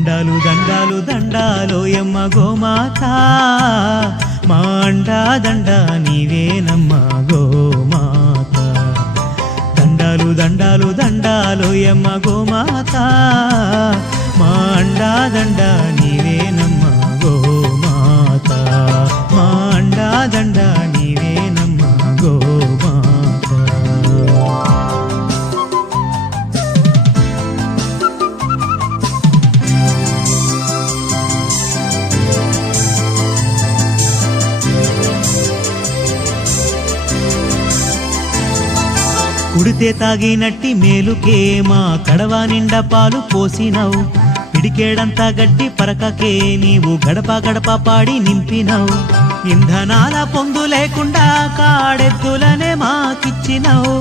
దండాలు దండాలు దండాలోయమ్మ గోమాత మా అండా దండ నీవేనమ్మా గోమాత దండాలు దండాలు దండాలోయమ్మ గోమాత మా అండా దండ నీవేనమ్మా గోమాత మా అండా దండ నీవేనమ్మా గోమాత కుడితే తాగినట్టి మేలుకే మా కడవ నిండా పాలు పోసినావు పిడికేడంతా గడ్డి పరకకే నీవు గడప గడప పాడి నింపినావు ఇంధనాల పొందు లేకుండా కాడెద్దులనే మాకిచ్చినావు